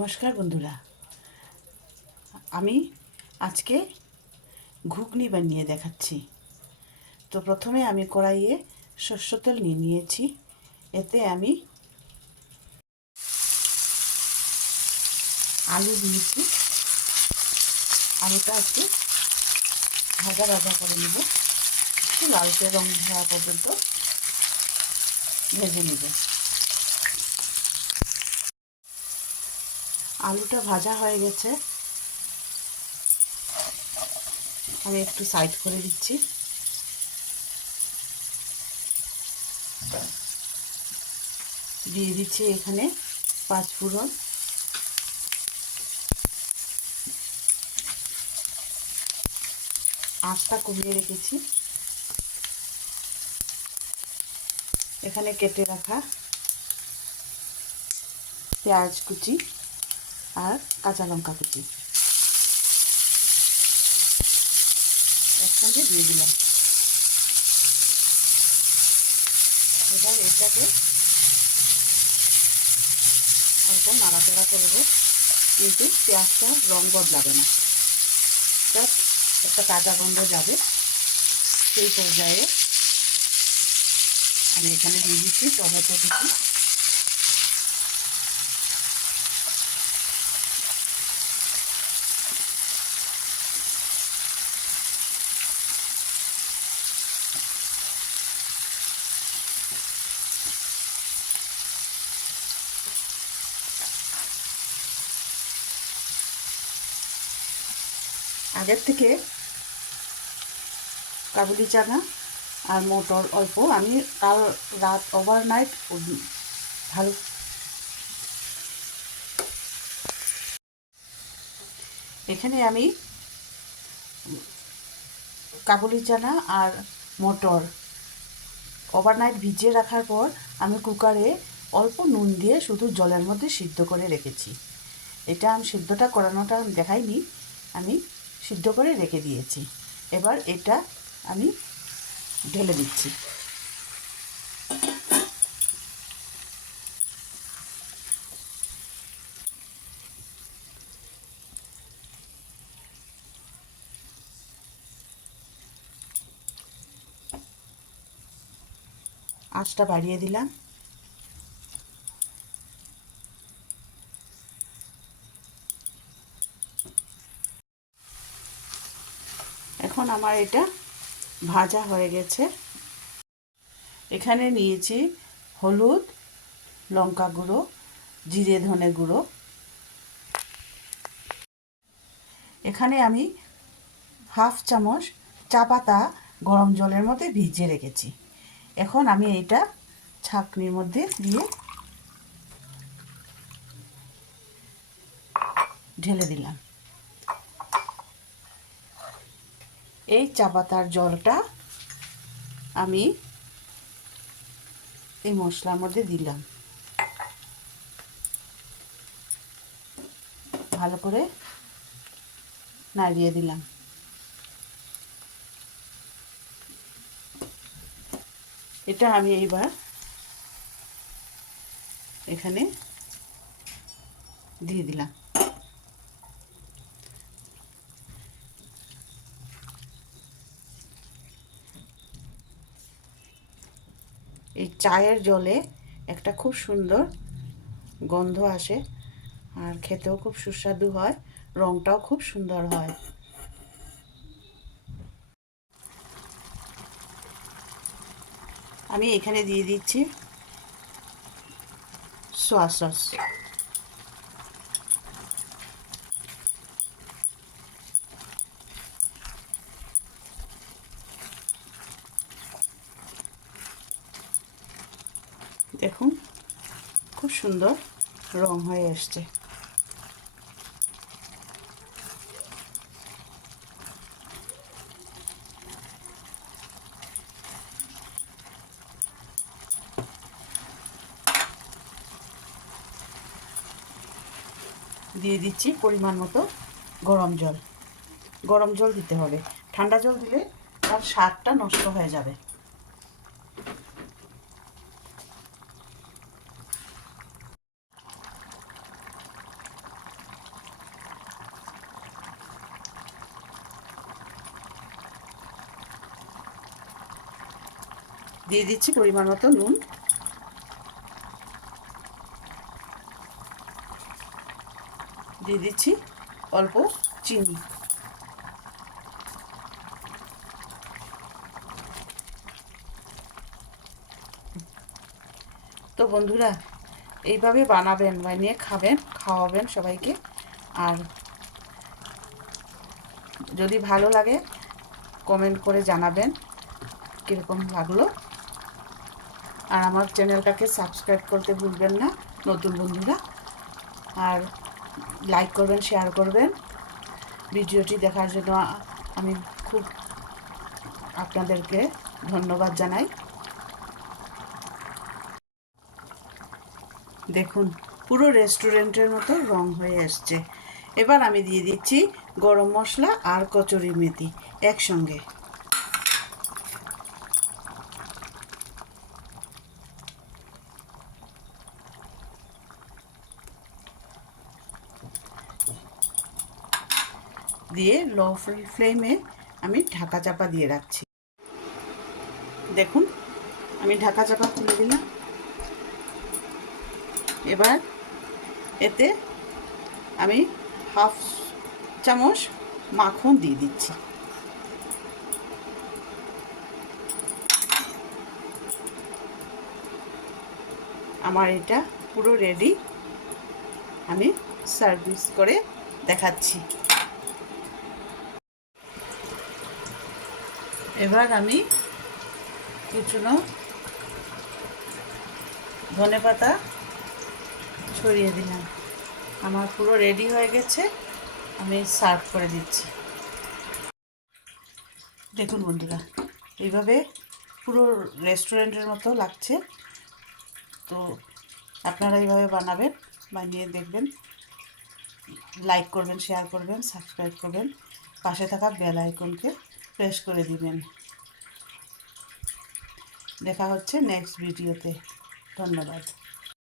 নমস্কার বন্ধুরা, আমি আজকে ঘুগনি বানিয়ে দেখাচ্ছি। তো প্রথমে আমি কড়াইয়ে সরষের তেল নিয়ে নিয়েছি। এতে আমি আলু দিয়েছি। আলুটা একটু ভাজা ভাজা করে নেব, একটু লালচে রং হওয়া পর্যন্ত ভেজে নেব। আলুটা ভাজা হয়ে গেছে, আমি একটু সাইড করে দিচ্ছি। দিয়ে দিচ্ছি এখানে 5 ফোড়ন, আঁচটা কমিয়ে রেখেছি। এখানে কেটে রাখা পেঁয়াজ কুচি আর কাঁচা লঙ্কা কুচি একসঙ্গে দিয়ে দিলাম। এবার এটাকে অল্প নাড়াচাড়া করব, কিন্তু পেঁয়াজটা রং বদলাবে না, জাস্ট একটা কাঁচা গন্ধ যাবে। সেই পর্যায়ে আমি এখানে দিয়ে দিচ্ছি টমেটো কুচি। আগের থেকে কাবুলি চানা আর মটর অল্প আমি কাল রাত ওভারনাইট ভালো এখানে আমি কাবুলি চানা আর মটর ওভারনাইট ভিজিয়ে রাখার পর আমি কুকারে অল্প নুন দিয়ে শুধু জলের মধ্যে সিদ্ধ করে রেখেছি। এটা আমি সিদ্ধটা করানোটা দেখাইনি, আমি সিদ্ধ করে রেখে দিয়েছি। এবার এটা আমি ঢেলে দিচ্ছি। আঁচটা বাড়িয়ে দিলাম। এখন আমার এটা ভাজা হয়ে গেছে। এখানে নিয়েছি হলুদ, লঙ্কা গুঁড়ো, জিরে ধনে গুঁড়ো। এখানে আমি হাফ চামচ চা পাতা গরম জলের মধ্যে ভিজিয়ে রেখেছি। এখন আমি এটা ছাঁকনির মধ্যে দিয়ে ঢেলে দিলাম। এই চা পাতার জলটা আমি এই মশলার মধ্যে দিলাম, ভালো করে নাড়িয়ে দিলাম। এটা আমি এইবার এখানে দিয়ে দিলাম। এই চায়ের জলে একটা খুব সুন্দর গন্ধ আসে, আর খেতেও খুব সুস্বাদু হয়, রঙটাও খুব সুন্দর হয়। আমি এখানে দিয়ে দিচ্ছি সয়া সস। দেখুন খুব সুন্দর রং হয়ে আসছে। দিয়ে দিচ্ছি পরিমাণ মতো গরম জল। গরম জল দিতে হবে, ঠান্ডা জল দিলে তার স্বাদটা নষ্ট হয়ে যাবে। দিয়ে দিচ্ছি পরিমাণ মতো নুন, দিয়ে দিচ্ছি অল্প চিনি। তো বন্ধুরা এইভাবে বানাবেন, বানিয়ে খাবেন, খাওয়াবেন সবাইকে। আর যদি ভালো লাগে কমেন্ট করে জানাবেন কীরকম লাগলো। আর আমার চ্যানেলটাকে সাবস্ক্রাইব করতে ভুলবেন না নতুন বন্ধুরা। আর লাইক করবেন, শেয়ার করবেন। ভিডিওটি দেখার জন্য আমি খুব আপনাদেরকে ধন্যবাদ জানাই। দেখুন পুরো রেস্টুরেন্টের মতো রং হয়ে আসছে। এবার আমি দিয়ে দিচ্ছি গরম মশলা আর কচুরি মেথি একসঙ্গে। দিয়ে লো ফ্লেমে আমি ঢাকা চাপা দিয়ে রাখছি। দেখুন আমি ঢাকা চাপা খুলে দিলাম। এবার এতে আমি হাফ চামচ মাখন দিয়ে দিচ্ছি। আমার এটা পুরো রেডি, আমি সার্ভিস করে দেখাচ্ছি। এবার আমি কুচনো ধনেপাতা ছড়িয়ে দিলাম। আমার পুরো রেডি হয়ে গেছে, আমি সার্ভ করে দিচ্ছি। দেখুন বন্ধুরা এইভাবে পুরো রেস্টুরেন্টের মতো লাগছে। তো আপনারা এইভাবে বানাবেন, বানিয়ে দেখবেন, লাইক করবেন, শেয়ার করবেন, সাবস্ক্রাইব করবেন, পাশে থাকা বেল আইকনকে প্রেস করে দিবেন। দেখা হচ্ছে নেক্সট ভিডিওতে। ধন্যবাদ।